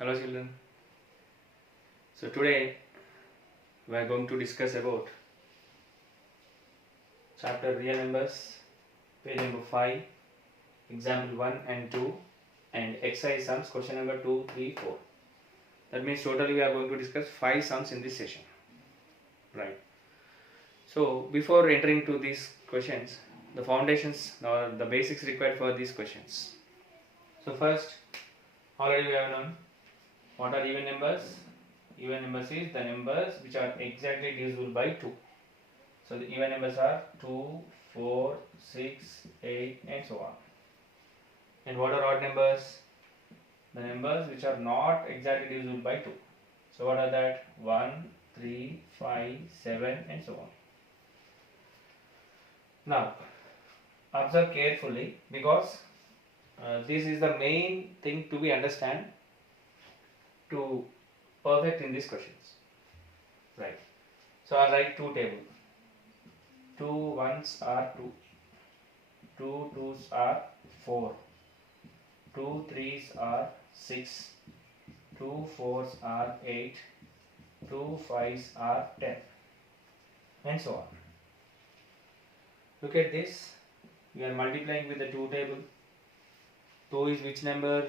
Hello children. So today we are going to discuss about chapter real numbers, page number 5, example 1 and 2 and exercise sums question number 2, 3, 4. That means totally we are going to discuss 5 sums in this session. Right. So before entering to these questions, the foundations or the basics required for these questions. So first, already we have known what are even numbers. Even numbers is the numbers which are exactly divisible by 2. So the even numbers are 2, 4, 6, 8 and so on. And what are odd numbers? The numbers which are not exactly divisible by 2. So what are that? 1, 3, 5, 7 and so on. Now observe carefully because this is the main thing to be understand to perfect in these questions. Right. So I'll write 2 table. 2 ones are 2. 2 twos are 4. 2 threes are 6. 2 fours are 8. 2 fives are 10 and so on. Look at this. We are multiplying with the 2 table. 2 is which number?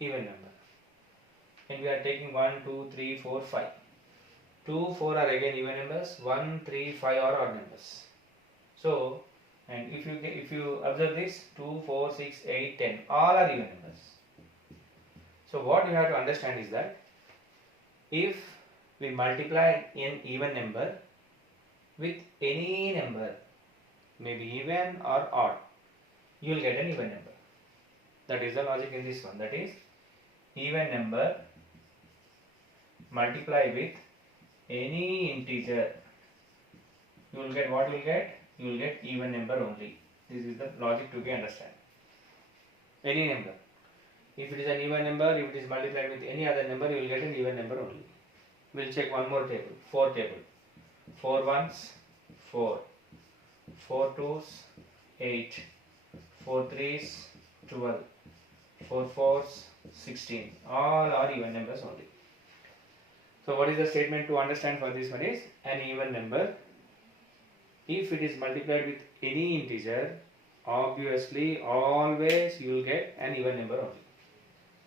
Even number. And we are taking 1, 2, 3, 4, 5. 2, 4 are again even numbers. 1, 3, 5 are odd numbers. So, and if you observe this, 2, 4, 6, 8, 10, all are even numbers. So what you have to understand is that if we multiply an even number with any number, maybe even or odd, you will get an even number. That is the logic in this one. That is, even number multiply with any integer, you will get what you will get? You will get even number only. This is the logic to be understand. Any number. If it is an even number, if it is multiplied with any other number, you will get an even number only. We will check one more table. 4 table. 4 ones, 4. 4 twos, 8. 4 threes, 12. 4 fours, 16. All are even numbers only. So what is the statement to understand for this one is an even number. If it is multiplied with any integer, obviously always you will get an even number only.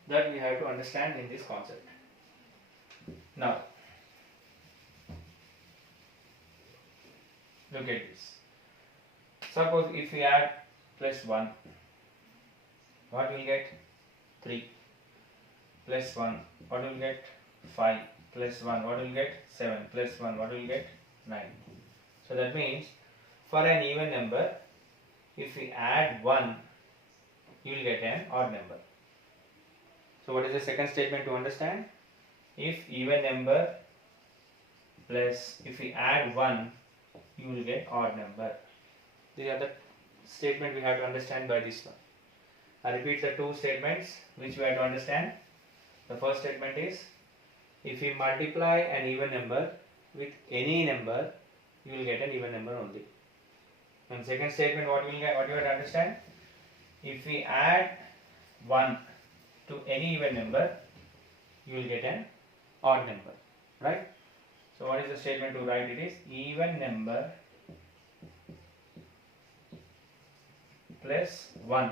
That we have to understand in this concept. Now, look at this. Suppose if we add plus 1, what will get? 3. Plus 1, what will get? 5. Plus 1, what will get? 7. Plus 1, what will get? 9. So that means for an even number, if we add 1, you will get an odd number. So what is the second statement to understand? If even number plus if we add 1, you will get odd number. The other statement we have to understand by this one. I repeat the 2 statements which we have to understand. The first statement is if we multiply an even number with any number, you will get an even number only. And second statement, what you have to understand? If we add 1 to any even number, you will get an odd number, right? So what is the statement to write? It is even number plus 1,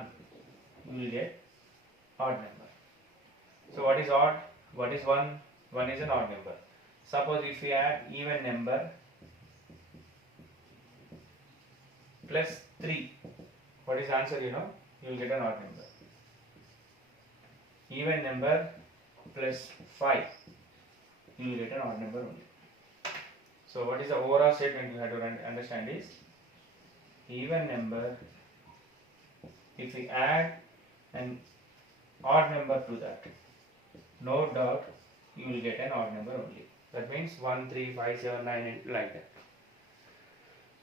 you will get odd number. So what is odd? What is 1? 1 is an odd number. Suppose if we add even number plus 3, what is the answer? You know, you will get an odd number. Even number plus 5, you will get an odd number only. So what is the overall statement you have to understand is even number, if we add an odd number to that, no doubt you will get an odd number only. That means 1, 3, 5, 7, 9 and like that.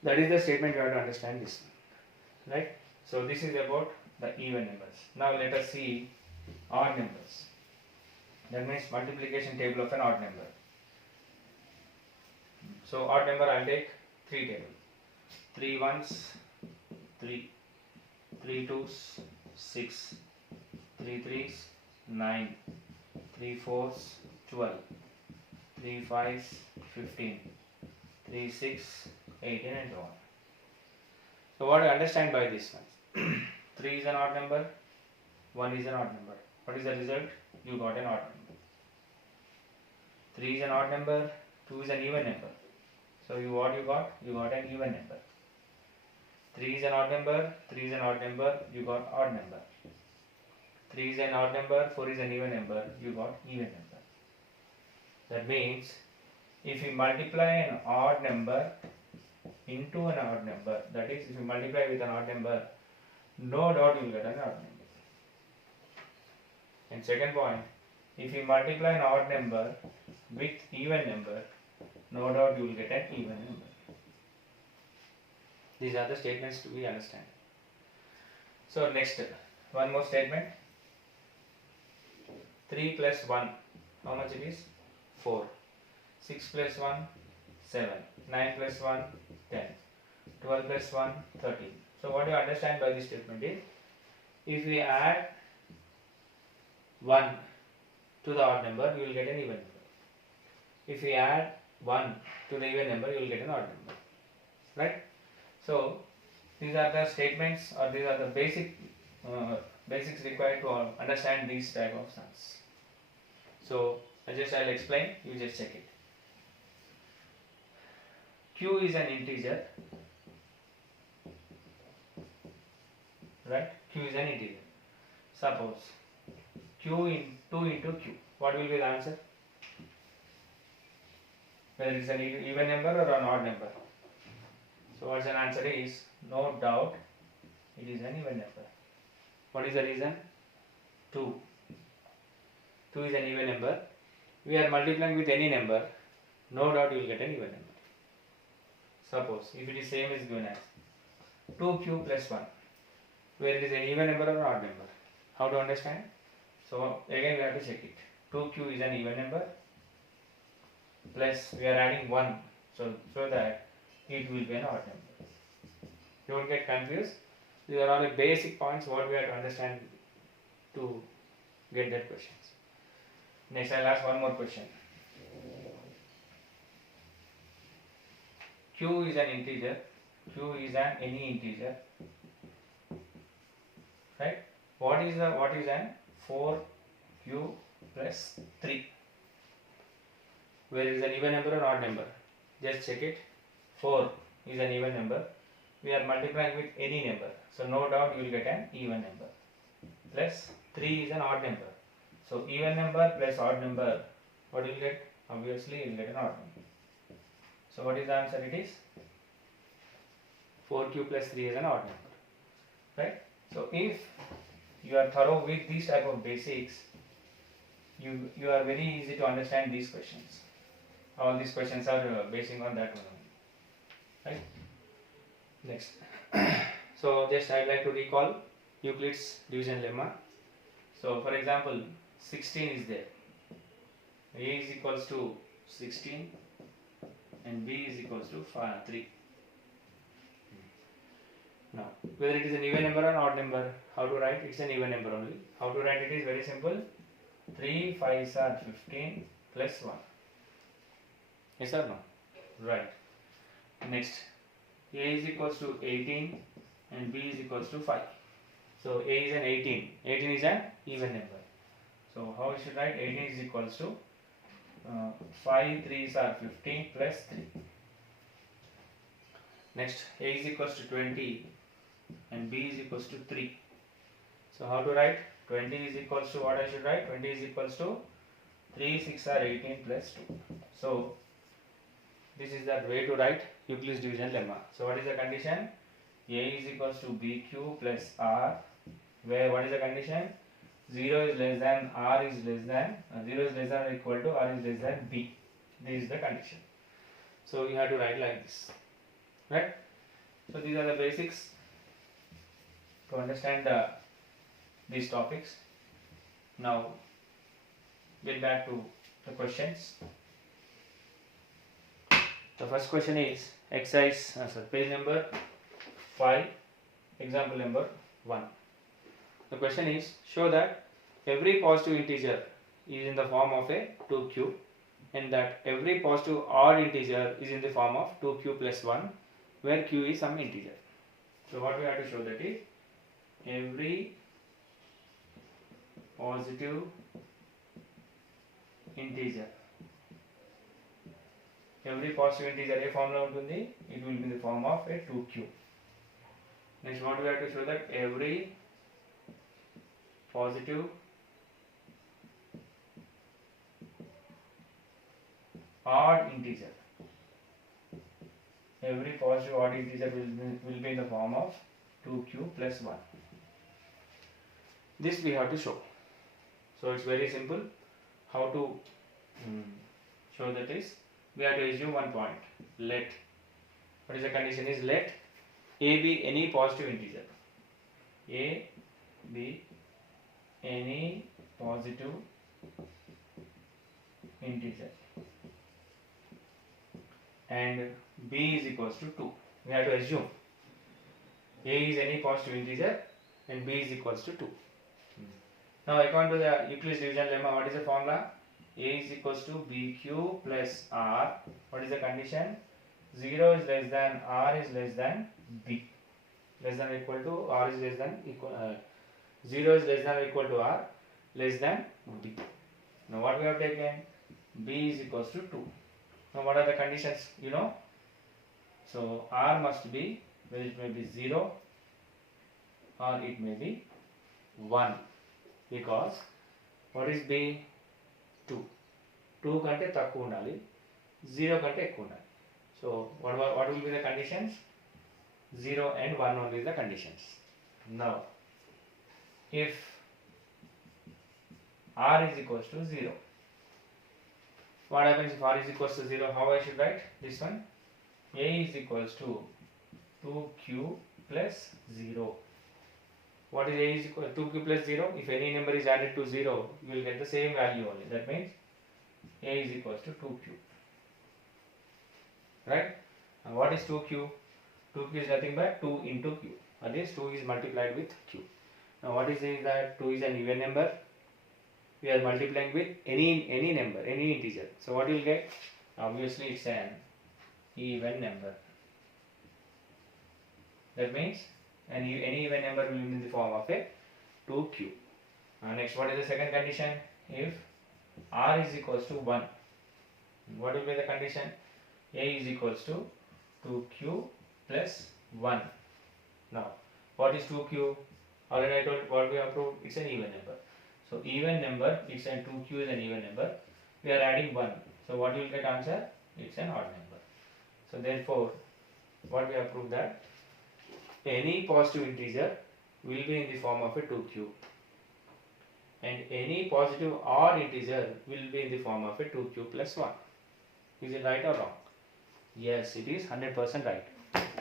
That is the statement you have to understand this, right? So this is about the even numbers. Now let us see odd numbers. That means multiplication table of an odd number. So odd number I will take 3 table. 3 ones, 3. 3 twos, 6. 3 threes, 9. 3 4s 12, 3 5s 15, 3 6 18 and so on. So what do you understand by this one? 3 is an odd number, 1 is an odd number. What is the result? You got an odd number. 3 is an odd number, 2 is an even number. So what you got? You got an even number. 3 is an odd number, 3 is an odd number, you got odd number. 3 is an odd number, 4 is an even number, you got even number. That means if you multiply an odd number into an odd number, that is, if you multiply with an odd number, no doubt you will get an odd number. And second point, if you multiply an odd number with even number, no doubt you will get an even number. These are the statements to be understand. So next, one more statement. 3 plus 1, how much it is? 4. 6 plus 1, 7. 9 plus 1, 10. 12 plus 1, 13. So what you understand by this statement is, if we add 1 to the odd number, you will get an even number. If we add 1 to the even number, you will get an odd number. Right? So these are the statements, or these are the basics required to understand these type of sums. So I'll explain, you just check it. Q is an integer, right? Q is an integer. Suppose Q in 2 into Q, what will be the answer? Whether it is an even number or an odd number. So what's an answer is, no doubt it is an even number. What is the reason? 2. 2 is an even number. We are multiplying with any number, no doubt you will get an even number. Suppose if it is same is given as 2q plus 1, where it is an even number or an odd number. How to understand? So again we have to check it. 2q is an even number, plus we are adding 1, so that it will be an odd number. Don't get confused. These are all the basic points what we have to understand to get that questions. Next I'll ask one more question. Q is an integer. Q is any integer. Right? What is an 4q plus 3? Where is an even number or odd number? Just check it. 4 is an even number. We are multiplying with any number, so no doubt you will get an even number. Plus 3 is an odd number. So even number plus odd number, what you will get? Obviously you will get an odd number. So what is the answer? It is 4q plus 3 is an odd number. Right? So if you are thorough with these type of basics, you are very easy to understand these questions. All these questions are basing on that one. Right? Next. So just I would like to recall Euclid's division lemma. So for example, 16 is there. A is equals to 16 and B is equals to 3. Now, whether it is an even number or an odd number, how to write? It's an even number only. How to write it is very simple. 3 5s are 15 plus 1. Yes or no? Right. Next, A is equals to 18 and B is equals to 5. So A is an 18. 18 is an even number. So how we should write? 18 is equals to 5 3s are 15 plus 3. Next, A is equals to 20 and B is equals to 3. So how to write? 20 is equals to what I should write? 20 is equals to 3 6 are 18 plus 2. So this is the way to write Euclid's division lemma. So what is the condition? A is equals to BQ plus R, where what is the condition? 0 is less than R is less than 0 is less than or equal to R is less than B. This is the condition. So you have to write like this. Right? So these are the basics to understand these topics. Now get back to the questions. The first question is exercise page number 5, example number 1. The question is, show that every positive integer is in the form of a 2q, and that every positive odd integer is in the form of 2q plus 1, where q is some integer. So what we have to show, that is every positive integer, every positive integer a formula ఉంటుంది, it will be in the form of a 2q. Next what we have to show, that every positive odd integer, every positive odd integer will be in the form of 2q plus 1. This we have to show. So it's very simple how to show that is, we have to assume one point. Let, what is the condition is, let a be any positive integer, a be any positive integer, and b is equals to 2. We have to assume a is any positive integer and b is equals to 2. Now according to the Euclid's division lemma, what is the formula? A is equals to bq plus r. What is the condition? 0 is less than r is less than b. Less than or equal to r is less than equal 0 is less than or equal to r, less than b. Now what we have taken? B is equals to 2. Now what are the conditions? You know. So r must be, whether it may be 0 or it may be 1, because what is b? 2. 2 కంటే తక్కువ ఉండాలి, 0 కంటే ఎక్కువ ఉండాలి. So what will be the conditions? 0 and 1 only is the conditions. Now if r is equals to 0, what happens if r is equals to 0? How I should write this one? A is equals to 2q plus 0. What is a is equal to 2q plus 0? If any number is added to 0, you will get the same value only. That means a is equals to 2q. Right? And what is 2q? 2q is nothing but 2 into q. That is 2 is multiplied with q. Now what is saying that 2 is an even number? We are multiplying with any number, any integer. So what you will get? Obviously it's an even number. That means any even number will be in the form of a 2q. Next, what is the second condition? If r is equals to 1, what will be the condition? A is equals to 2q plus 1. Now what is 2q? Already I told what we have proved, it's an even number. So even number, it's an 2q is an even number. We are adding 1. So what you will get answer? It's an odd number. So therefore, what we have proved, that any positive integer will be in the form of a 2q, and any positive odd integer will be in the form of a 2q plus 1. Is it right or wrong? Yes, it is 100% right.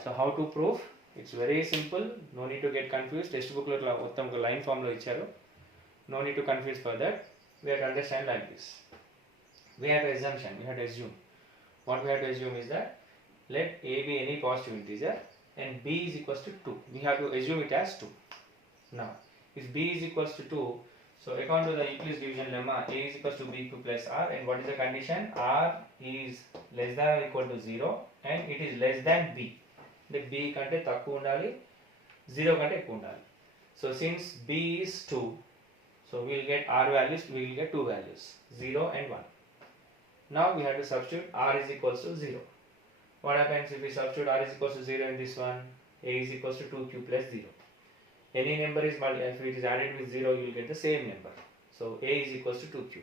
So how to prove? It's very simple. No need to get confused. Test book lo mottam line form lo icharu. No need to confuse further. We have to understand like this. We have assumption. We have to assume. What we have to assume is that let a be any positive integer and b is equals to 2. We have to assume it as 2. Now, if b is equals to 2, so according to the Euclid's division lemma, a is equals to bq plus r, and what is the condition? R is less than or equal to 0 and it is less than b. The b కంటే తక్కువ ఉండాలి, 0 కంటే ఎక్కువ ఉండాలి. So since b is 2, so we will get r values, we will get two values, 0 and 1. Now we have to substitute r is equals to 0. What happens if we substitute r is equals to 0 in this one? A is equals to 2q plus 0. Any number is if it is added with 0, you will get the same number. So a is equals to 2q.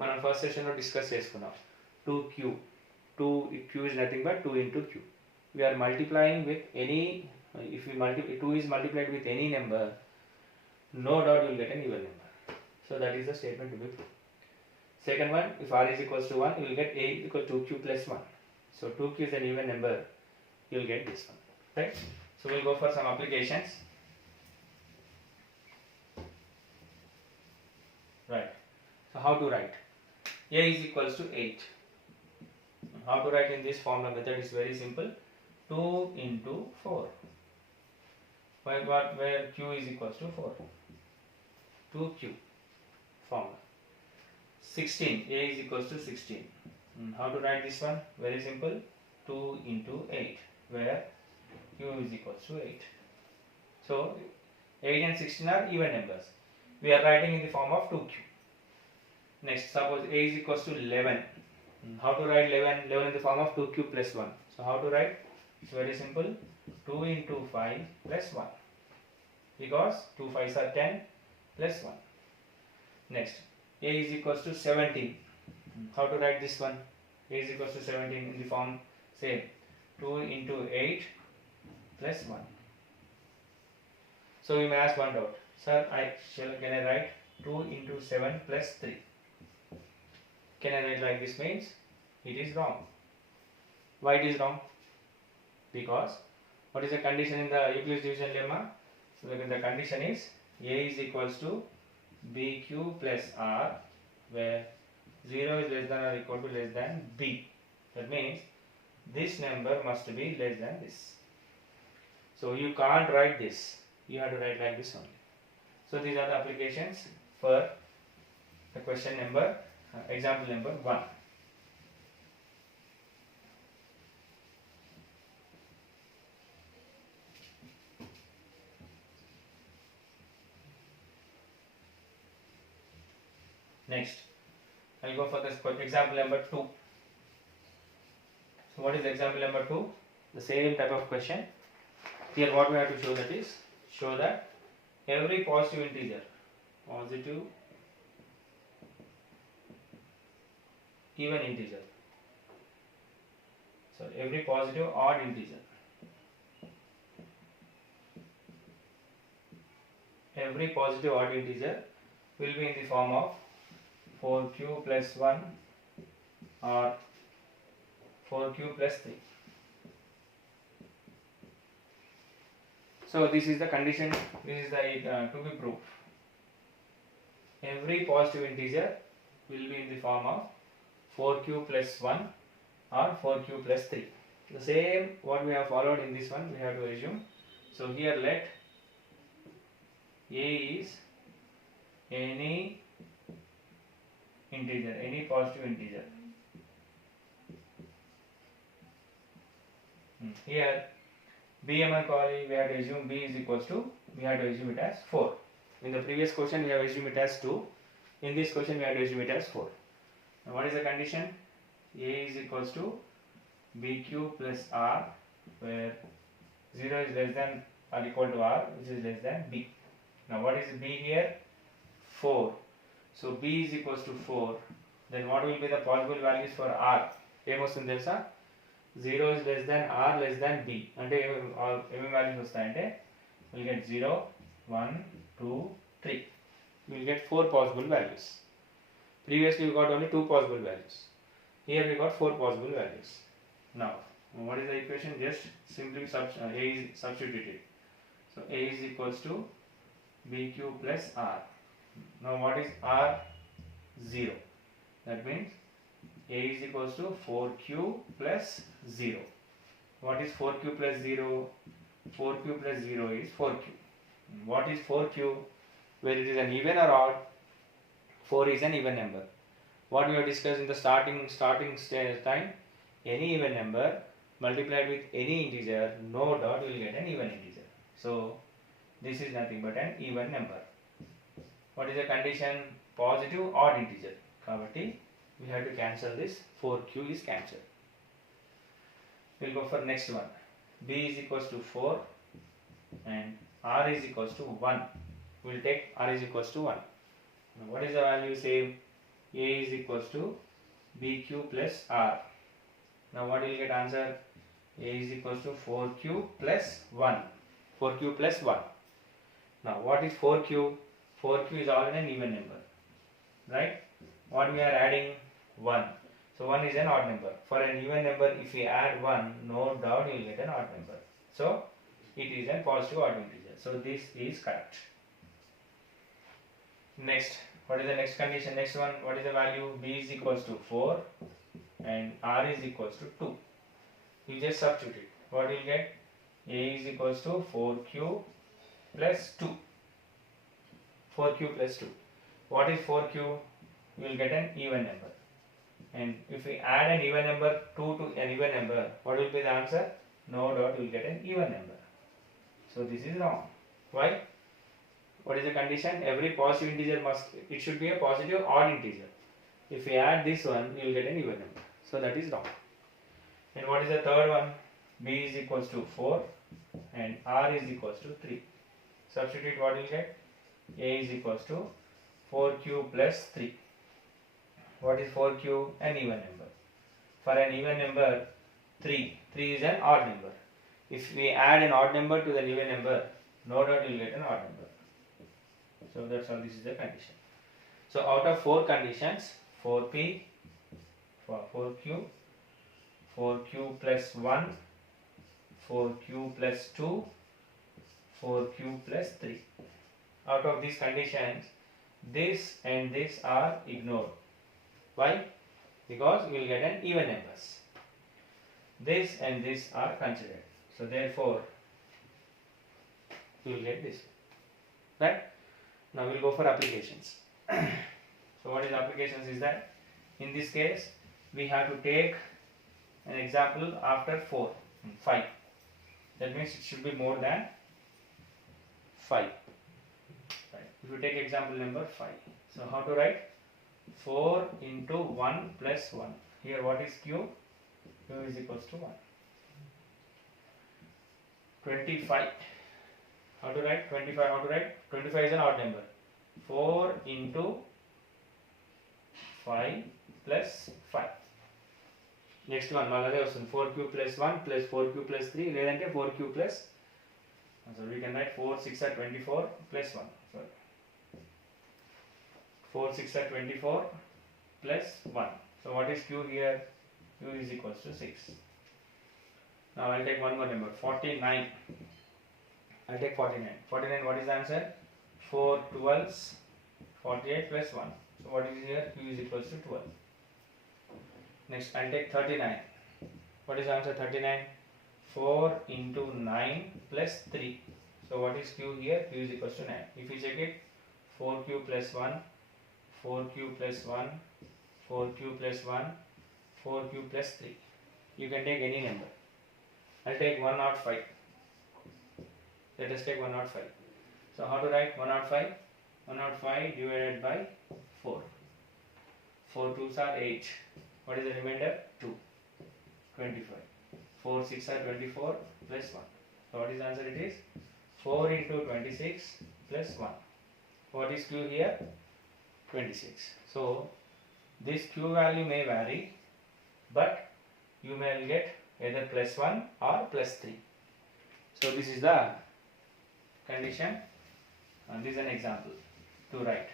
మనం first session లో discuss చేసుకున్నాం. 2q, 2q is nothing but 2 into q. We are multiplying with any, if we multiply 2 is multiplied with any number, no doubt you will get an even number. So that is the statement to be proved. Second one, if r is equals to 1, you will get a equal to 2q plus 1. So 2q is an even number, you will get this one. Right? So we will go for some applications. Right. So how to write? A is equals to 8. How to write in this formula method is very simple. 2 into 4. Where q is equals to 4. 2q formula. 16. A is equals to 16. How to write this one? Very simple. 2 into 8, where Q is equals to 8. So 8 and 16 are even numbers. We are writing in the form of 2Q. Next, suppose A is equals to 11. How to write 11? 11 in the form of 2Q plus 1. So how to write? It's very simple. 2 into 5 plus 1. Because 2 5s are 10 plus 1. Next, A is equals to 17. How to write this one? A is equals to 17 in the form, same. 2 into 8 plus 1. So we may ask one doubt. Sir, can I write 2 into 7 plus 3? Can I write like this? Means it is wrong. Why it is wrong? Because what is the condition in the Euclid's division lemma? So the condition is A is equals to BQ plus R, where 0 is less than or equal to less than B. That means this number must be less than this. So you can't write this. You have to write like this only. So these are the applications for the question number, example number 1. Next, I'll go for this example number 2. So what is example number 2? The same type of question. Here what we have to show that every positive integer, even integer, so every positive odd integer, will be in the form of 4Q plus 1 or 4Q plus 3. So this is the condition, this is the to be proved. Every positive integer will be in the form of 4Q plus 1 or 4Q plus 3. The same what we have followed in this one we have to assume. So here let A is any integer, any positive integer. Here B and Quali, we have to assume B is equals to, we have to assume it as 4. In the previous question we have assumed it as 2. In this question we have to assume it as 4. Now what is the condition? A is equals to BQ plus R, where 0 is less than or equal to R, which is less than B. Now what is B here? 4. So B is equals to 4. Then what will be the possible values for R? ఏమొస్తుంది తెలుసా? 0 is less than R less than B. అంటే ఏమేమి values వస్తాయంటే we'll get 0, 1, 2, 3. We'll get 4 possible values. Previously we got only 2 possible values. Here we got 4 possible values. Now what is the equation? Just simply A is substituted. So A is equals to BQ plus R. Now what is R? 0. That means A is equals to 4Q plus 0. What is 4Q plus 0? 4Q plus 0 is 4Q. What is 4Q? Where it is an even or odd? 4 is an even number. What we have discussed in the starting time, any even number multiplied with any integer, no doubt you will get an even integer. So this is nothing but an even number. What is the condition? Positive odd integer. Kabatti we have to cancel this. 4Q is cancelled. We'll go for next one. B is equals to 4 and R is equals to 1. We'll take R is equals to 1. Now what is the value? Same. A is equals to BQ plus R. Now what will you get answer? A is equals to 4Q plus 1. 4Q plus 1. Now what is 4Q? 4Q is already an even number. Right? What we are adding? 1. So 1 is an odd number. For an even number, if we add 1, no doubt you will get an odd number. So it is a positive odd integer. So this is correct. Next, what is the next condition? Next one, what is the value? B is equals to 4 and R is equals to 2. You just substitute it. What will you get? A is equals to 4Q plus 2. 4Q plus 2. What is 4Q? you will get an even number. And if we add an even number 2 to an even number, what will be the answer? No doubt you will get an even number. So this is wrong. Why? What is the condition? Every positive integer it should be a positive odd integer. If we add this one, you will get an even number. So that is wrong. And what is the third one? B is equals to 4 and R is equals to 3. Substitute, what will you get? A is equals to 4q plus 3. What is 4q? An even number. For an even number, 3 is an odd number. If we add an odd number to the even number, no doubt you will get an odd number. So that's how this is the condition. So out of 4 conditions, 4p, for 4q, 4q plus 1, 4q plus 2, 4q plus 3. Out of these conditions, this and this are ignored. Why? Because we will get an even numbers. This and this are considered. So therefore, you will get this. Right? Now we will go for applications. So what is applications is that, in this case, we have to take an example after 5. That means it should be more than 5. Right. If you take example number 5. So how to write? 4 into 1 plus 1. Here what is q? Q is equals to 1. 25. How to write? 25. How to write? 25 is an odd number. 4 into 5 plus 5. Next one, 4q plus 1 plus 4q plus 3, లేదంటే 4q plus, so we can write 4 6 are 24 plus 1. Sorry. 4 6 are 24 plus 1. So what is q here? Q is equals to 6. Now I'll take one more number, 49. I'll take 49. 49, what is the answer? 4 12s, 48 plus 1. So what is here? Q is equals to 12. Next, I'll take 39. What is the answer? 39. 4 into 9 plus 3. So what is q here? Q is equals to 9. If you check it, 4q plus 1, 4q plus 1, 4q plus 1, 4q plus 3. You can take any number. I'll take 105. Let us take 105. So how to write 105? 105 divided by 4. 4 2s are 8. What is the remainder? 2. 25. 4 6 are 24 plus 1. So what is the answer? It is 4 into 26 plus 1. What is q here? 26. So this q value may vary, but you may get either plus 1 or plus 3. So this is the condition, and this is an example to write.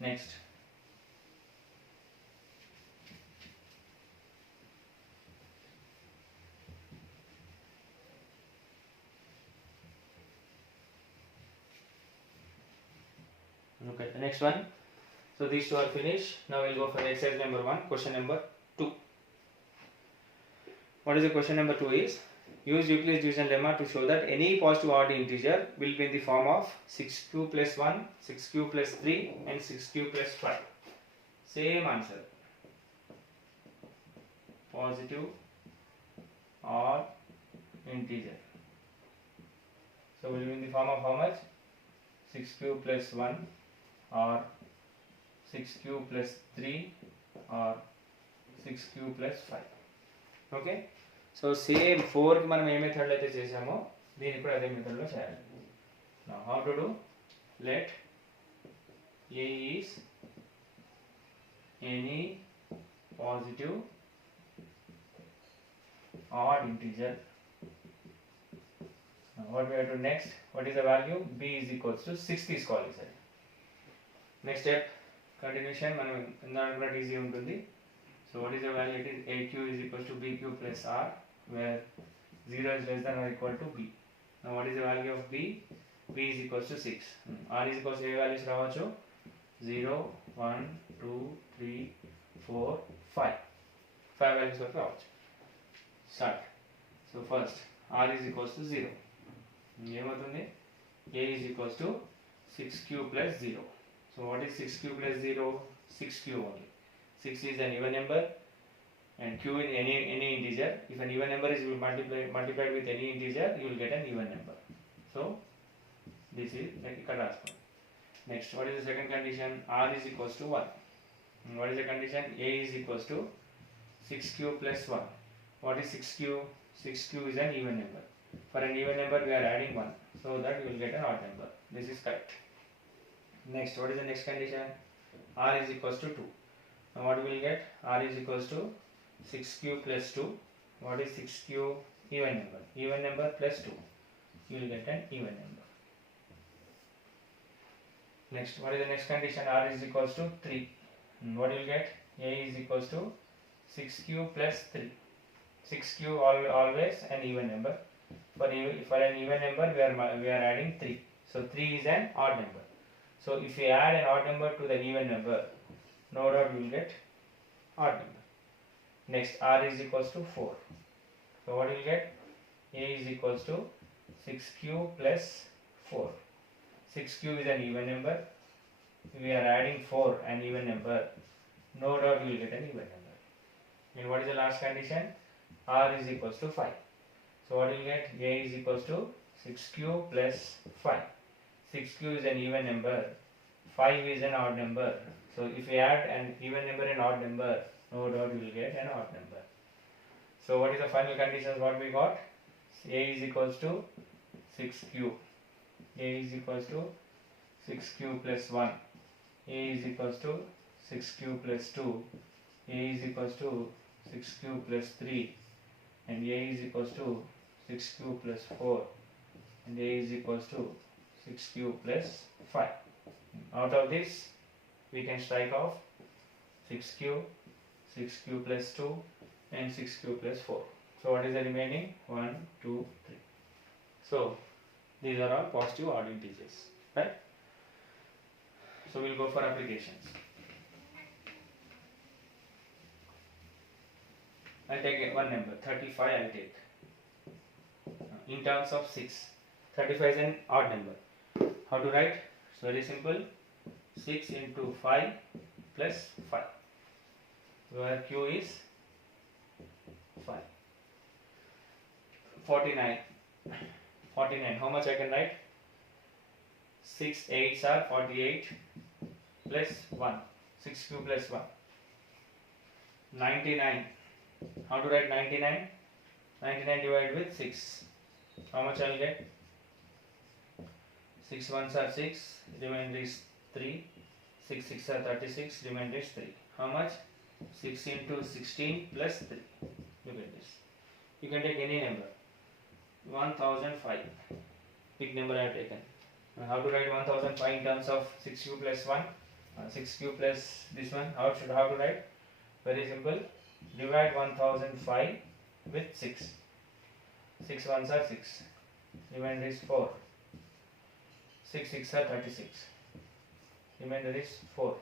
Next, look at the next one. So these two are finished. Now we'll go for exercise number 1, question number 2. What is the question number 2 is? Use Euclid's division lemma to show that any positive odd integer will be in the form of 6q plus 1, 6q plus 3 and 6q plus 5. Same answer. Positive odd integer. So will be in the form of how much? 6q plus 1 or 6q plus 3 or 6q plus 5. Okay? So same 4 కి మనం ఏ మెథడ్లో అయితే చేసామో దీనికి కూడా అదే మెథడ్లో చేయాలి. Now how to do? Let a is any positive odd integer. Now what we have to do next? What is the value? B is equals to 6 తీసుకోవాలి సరే. Next step, continuation మనం ఇందాక కూడా ఈజీ ఉంటుంది. So what is the value? It is aq is equals to bq plus r, where 0 is less than or equal to b. Now what is the value of b? B is equals to 6. R is equals to a values రావచ్చు 0, 1, 2, 3, 4, 5. 5 values వరకు రావచ్చు. Start. So first R is equals to 0. ఏమవుతుంది a is equals to 6q plus 0. So what is 6q plus 0? 6q only. 6 is an even number and q in any integer. If an even number is multiplied with any integer, you will get an even number. So this is like ఇక్కడ రాసుకోండి. Next, what is the second condition? R is equals to 1. And what is the condition? A is equals to 6q plus 1. What is 6q? 6q is an even number. For an even number, we are adding 1, so that you will get an odd number. This is correct. Next, what is the next condition? R is equals to 2. Now what we will get? R is equals to 6q plus 2. What is 6q? Even number. Even number plus 2. You will get an even number. Next, what is the next condition? R is equals to 3. And what you will get? A is equals to 6q plus 3. 6q always an even number. For an even number, we are adding 3. So 3 is an odd number. So if we add an odd number to the even number, no doubt we will get odd number. Next, R is equals to 4. So what we will get? A is equals to 6q plus 4. 6q is an even number. We are adding 4, an even number. No doubt we will get an even number. And what is the last condition? R is equals to 5. So what we will get? A is equals to 6q plus 5. 6q is an even number. 5 is an odd number. So if we add an even number and odd number, no doubt we will get an odd number. So what is the final conditions what we got? A is equals to 6q. A is equals to 6q plus 1. A is equals to 6q plus 2. A is equals to 6q plus 3. And A is equals to 6q plus 4. And A is equals to 6q plus 5. Out of this, we can strike off 6q, 6q plus 2 and 6q plus 4. So what is the remaining? 1, 2, 3. So these are all positive odd integers, right? So we'll go for applications. I'll take one number, 35 I'll take. In terms of 6, 35 is an odd number. How to write? It's very simple. 6 into 5 plus 5. Where q is 5. 49. 49. How much I can write? 6 8s are 48 plus 1. 6q plus 1. 99. How to write 99? 99 divided with 6. How much I will get? 6 1s are 6. Remainder is 3. 6 6 are 36. Remainder is 3. How much? 6 into 16 plus 3. Look at this. You can take any number. 1005. Big number I have taken. Now how to write 1005 in terms of 6q plus 1? 6q plus this one. How to write? Very simple. Divide 1005 with 6. 6 1s are 6. Remainder is 4. 6 6 are 36. Remainder is 4.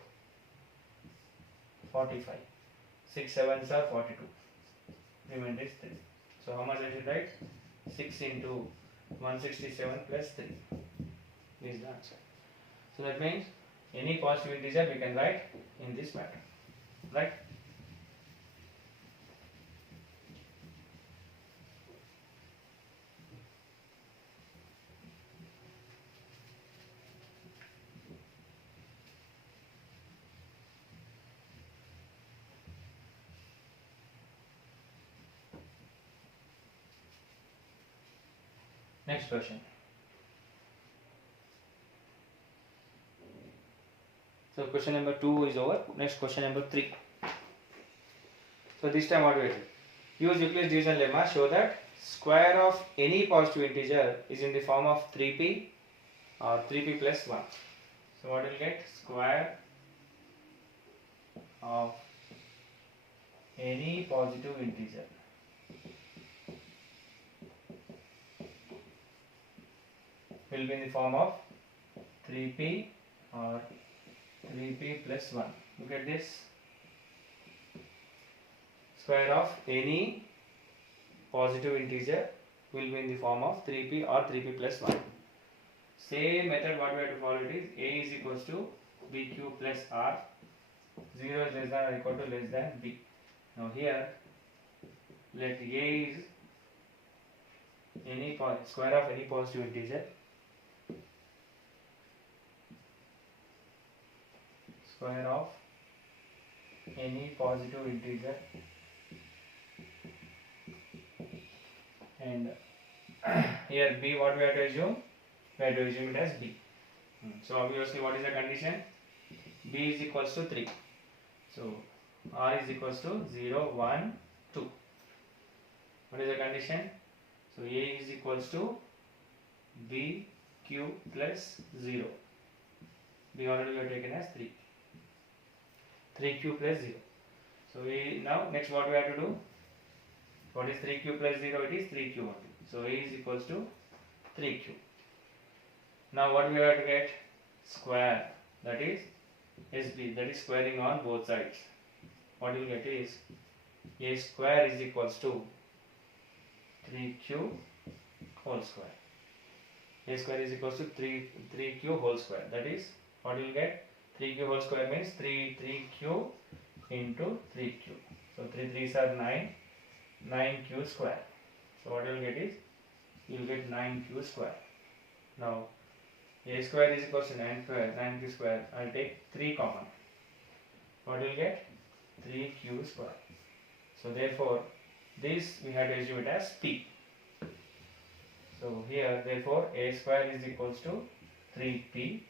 45. 6 7s are 42. Remainder is 3. So how much I should write? 6 into 167 plus 3. This is the answer. So that means any positive integer we can write in this pattern, right? Next question. So question number 2 is over. Next question number 3. So this time what we do? Use Euclid's division lemma. Show that square of any positive integer is in the form of 3p or 3p plus 1. So what will get? Square of any positive integer will be in the form of 3p or 3p plus 1. Look at this. Square of any positive integer will be in the form of 3p or 3p plus 1. Same method what we have to follow it is a is equals to bq plus r, 0 is less than or equal to less than b. Now here let a is any square of any positive integer, square of any positive integer, and here b what we have to assume? We have to assume it as b. So obviously what is the condition? B is equals to 3. So r is equals to 0, 1, 2. What is the condition? So a is equals to b q plus 0. B already we have taken as 3. 3q plus 0. So now next what we have to do? What is 3q plus 0? It is 3q only. So a is equals to 3q. Now what we have to get? Square, that is SB, that is squaring on both sides. What you will get is a square is equals to 3q whole square. A square is equals to 3q whole square. That is what you will get? 3q whole square means 3q into 3q. So 3 3s are 9, 9q square. So what you will get is, you will get 9q square. Now a square is equals to 9q square. I will take 3 common. What you will get? 3q square. So therefore this we have to assume it as p. So here therefore a square is equals to 3p,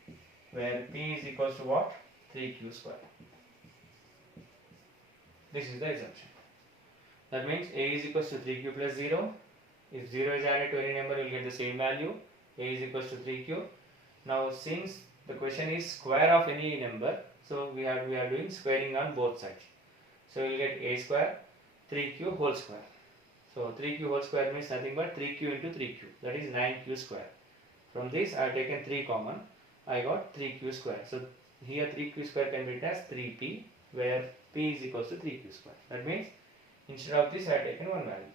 where p is equals to what? 3q square. This is the assumption. That means a is equals to 3q plus 0. If 0 is added to any number, you will get the same value. A is equals to 3q. Now since the question is square of any number, so we are doing squaring on both sides. So you will get a square 3q whole square. So 3q whole square means nothing but 3q into 3q, that is 9q square. From this I have taken 3 common, I got 3q square. So here 3q square can be written as 3p, where p is equals to 3q square. That means instead of this I have taken one value,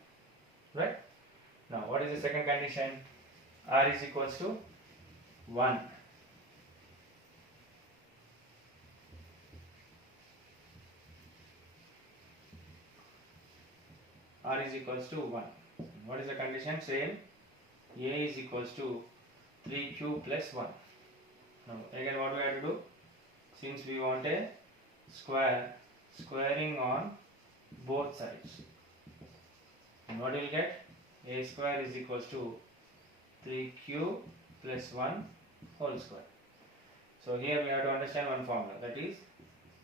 right? Now what is the second condition? R is equals to 1. R is equals to 1. What is the condition? Same. A is equals to 3q plus 1. Now again what we have to do? Since we want a square, squaring on both sides. And what will you get? A square is equals to 3q plus 1 whole square. So here we have to understand one formula, that is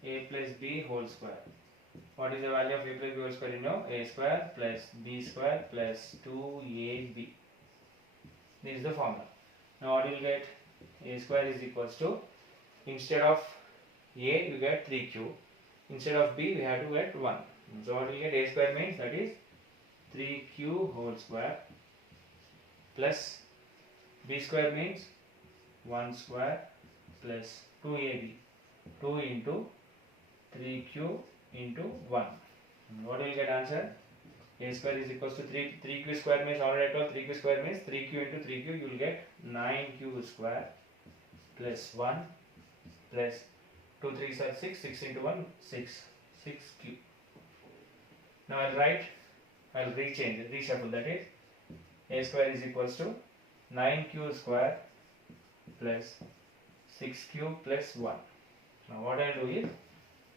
a plus b whole square. What is the value of a plus b whole square? You know, a square plus b square plus 2ab. This is the formula. Now what you will get? A square is equals to, instead of a you get 3q, instead of b we have to get 1. So what you will get? A square means that is 3q whole square plus b square means 1 square plus 2ab, 2 into 3q into 1. And what will you get answer? A square is equals to 3q square means already I told 3q square means 3q into 3q, you will get 9q square plus 1 plus 2 3s are 6, 6 into 1 6, 6q. Now I will rechange, reshuffle, that is a square is equals to 9q square plus 6q plus 1. Now what I will do is,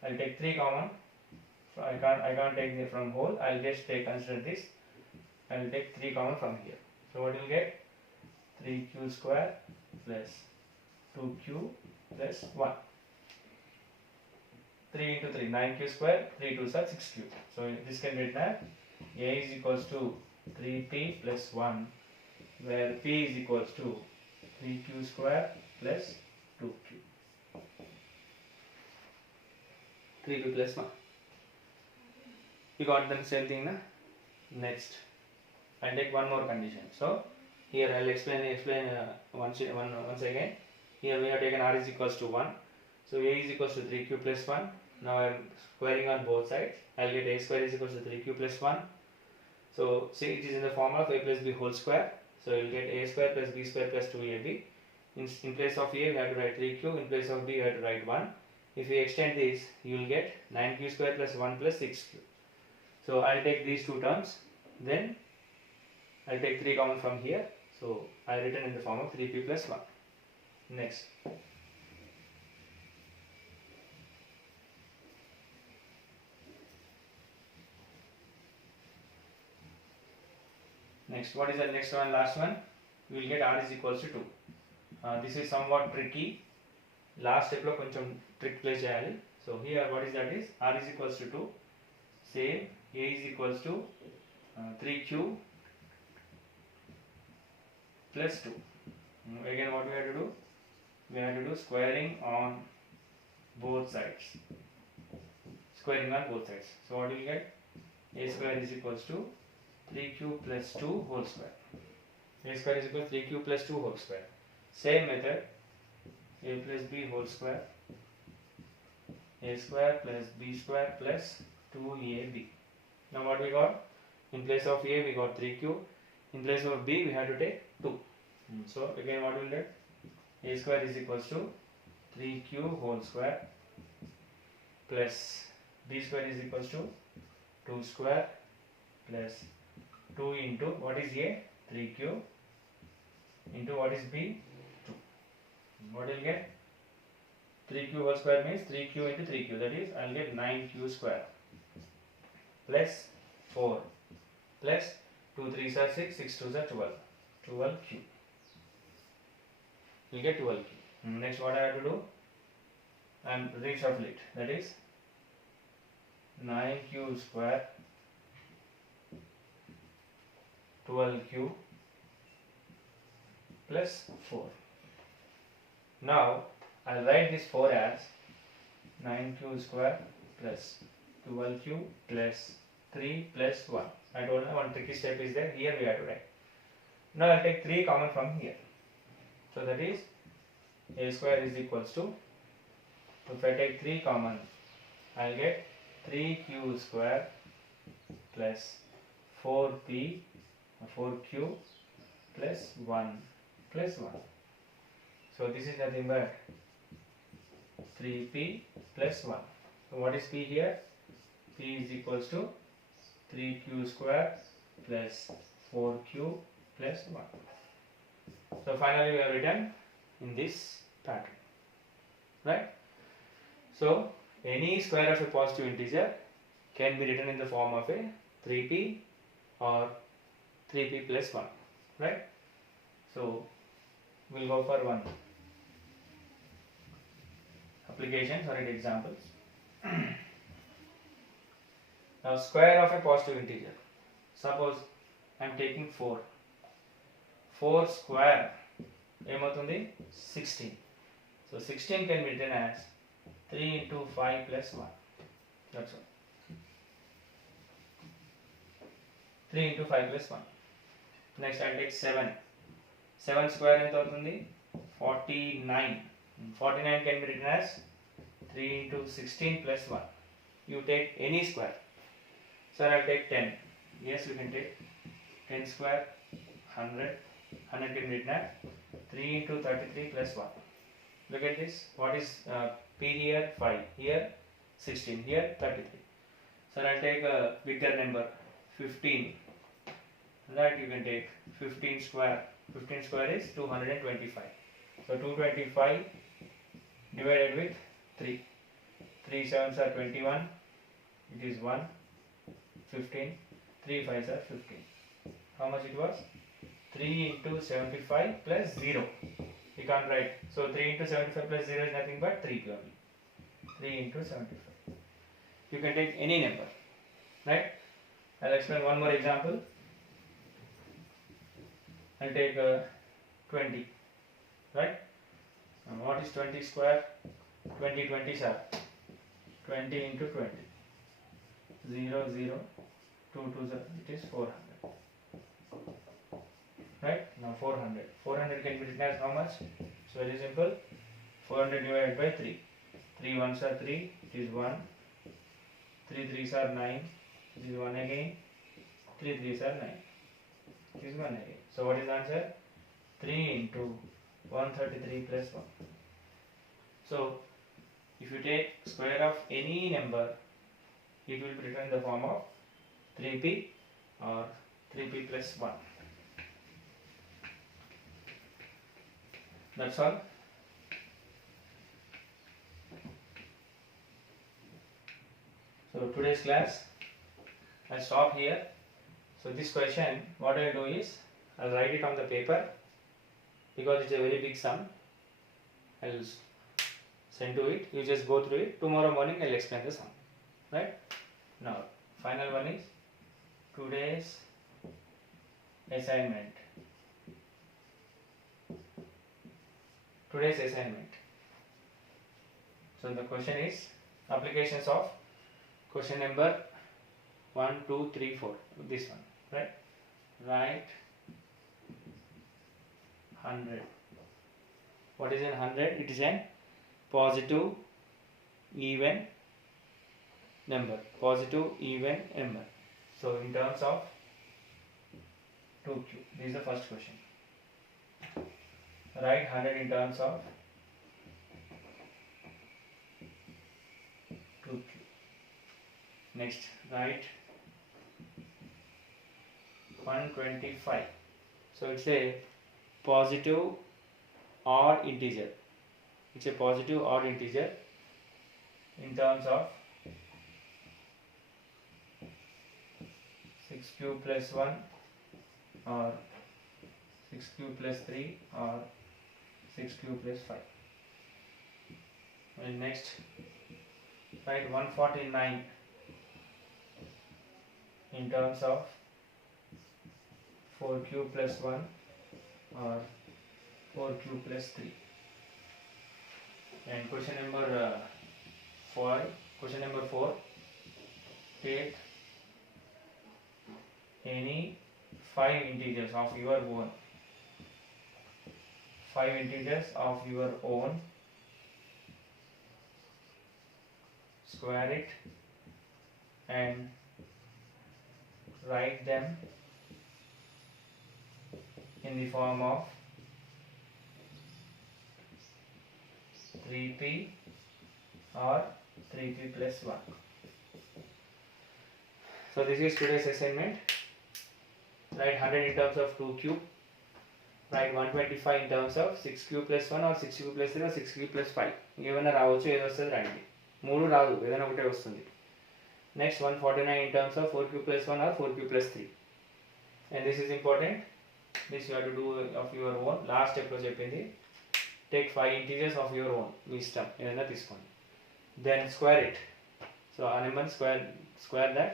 I will take 3 common. So I can't take it from whole. I will just consider this. I will take 3 common from here. So what you will get? 3q square plus 2q plus 1. 3 into 3, 9q square, 3 2s are 6q. So this can be written as a is equals to 3p plus 1, where p is equals to 3q square plus 2q. 3p plus 1. You got the same thing, na? Next, I'll take one more condition. So here I'll explain once again. Here we have taken r is equals to 1. So a is equals to 3q plus 1. Now I am squaring on both sides. I'll get a square is equals to 3q plus 1. So see, it is in the form of a plus b whole square. So you will get a square plus b square plus 2ab. In place of a we have to write 3q, in place of b we have to write 1. If we extend this, you will get 9q square plus 1 plus 6q. So I'll take these two terms, then I'll take 3 common from here. So I written in the form of 3p plus 1. Next. Next, what is the next one, last one? We will get r is equals to 2. This is somewhat tricky. Last step lo koncham trick play cheyali. So here what is that is r is equals to 2. Same, a is equals to 3q plus 2. Again what we have to do? We have to do squaring on both sides. Squaring on both sides. So what do you get? A square is equals to 3q plus 2 whole square. A square is equal to 3q plus 2 whole square. Same method, a plus b whole square, a square plus b square plus 2ab. Now what we got? In place of a we got 3q, in place of b we have to take 2. So again what will get? A square is equals to 3q whole square plus b square is equals to 2 square plus 2 into what is a? 3q into what is b? 2. What will get? 3q whole square means 3q into 3q, that is I will get 9q square plus 4 plus 2 3s are 6, 6 2s are 12, 12q. You will get 12q. Next what I have to do? I am reshuffle it, that is 9q square 12q plus 4. Now I will write this 4 as 9q square plus 12q plus 3 plus 1. I told you one tricky step is there. Here we have to write. Now I will take 3 common from here. So that is a square is equals to, if I take 3 common, I will get 3q square plus 4p 4q plus 1 plus 1. So this is nothing but 3p plus 1. So what is p here? P is equals to 3q square plus 4q plus 1. So finally we have written in this pattern, right? So any square of a positive integer can be written in the form of a 3p or 3p plus 1, right? So we'll go for one applications or examples. Now square of a positive integer. Suppose I am taking 4. 4 square ఏమవుతుంది 16. So 16 can be written as 3 into 5 plus 1. That's all. 3 into 5 plus 1. Next I'll take 7. 7 square ఎంత అవుతుంది 49. 49 can be written as 3 into 16 plus 1. You take any square. Sir, I'll take 10. Yes, we can take 10 square 100. 100 can be written as 3 into 33 plus 1. Look at this. What is p here? 5. Here 16. Here 33. Sir, I'll take a bigger number 15. That you can take 15 square. 15 square is 225. So 225 divided with 3. 3 sevens are 21. It is 1. 15. 3 fives are 15. How much it was? 3 into 75 plus 0. You can't write. So 3 into 75 plus 0 is nothing but 3 only. 3 into 75. You can take any number. Right? I'll explain one more example. I'll take 20. Right? And what is 20 square? 20 20s are 20 into 20. 0 0 2 2 0. It is 400. Right? Now 400. 400 can be written as how much? It's very simple. 400 divided by 3. 3 1s are 3. It is 1. 3 3s are 9. It is 1 again. 3 3s are 9. This is 1 again. So what is the answer? 3 into 133 plus 1. So if you take square of any number, it will be written in the form of 3p or 3p plus 1. That's all. So today's class, I'll stop here. So this question, what I'll do is, I'll write it on the paper because it's a very big sum. I'll send to it, you just go through it. Tomorrow morning I'll explain the sum. Right? Now, final one is today's assignment. Today's assignment. So the question is applications of question number 1, 2, 3, 4. This one, right? Write 100. What is in 100? It is a positive even number. Positive even number. So in terms of 2q. This is the first question. Write 100 in terms of 2q. Next, write 125. So it's a positive odd integer. It's a positive odd integer in terms of 6q plus 1 or 6q plus 3 or 6q plus 5. And next, write 149 in terms of 4q plus 1 or 4q plus 3. And question number 4, take any 5 integers of your own. 5 integers of your own, square it and write them in the form of 3p or 3p plus 1. So this is today's assignment. Write 100 in terms of 2 cube. Write 125 in terms of 6q plus 1 or 6q plus 3 or 6q plus 5. ఏమైనా రావచ్చు, ఏదో వస్తుంది రాయండి. 3 రాదు, ఏదైనా ఒకటే వస్తుంది. Next 149 in terms of 4q plus 1 or 4q plus 3. And this is important. This you have to do of your own. Last step లో చెప్పింది. Take 5 integers of your own. మీ ఇష్టం, ఏదైనా తీసుకోండి. Then square it. So a number square that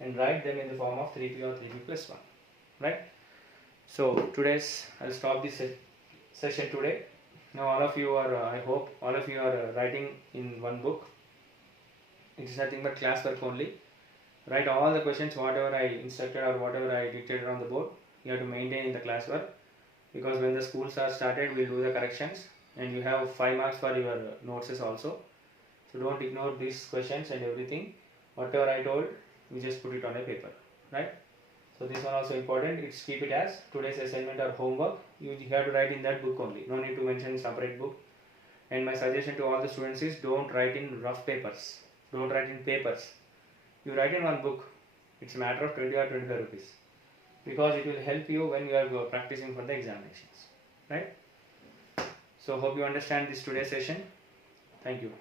and write them in the form of 3p or 3p plus 1. Right? So I'll stop this session today. Now all of you are, I hope all of you are writing in one book. It is nothing but class work only. Write all the questions whatever I instructed or whatever I dictated on the board. You have to maintain in the class work, because when the schools are started we'll do the corrections and you have 5 marks for your notes also. So don't ignore these questions and everything. Whatever I told, we just put it on a paper. Right? So this one also important. It's keep it as today's assignment or homework. You have to write in that book only. No need to mention separate book. And my suggestion to all the students is don't write in rough papers. Don't write in papers. You write in one book. It's a matter of 20 or 25 rupees. Because it will help you when you are practicing for the examinations. Right? So hope you understand this today's session. Thank you.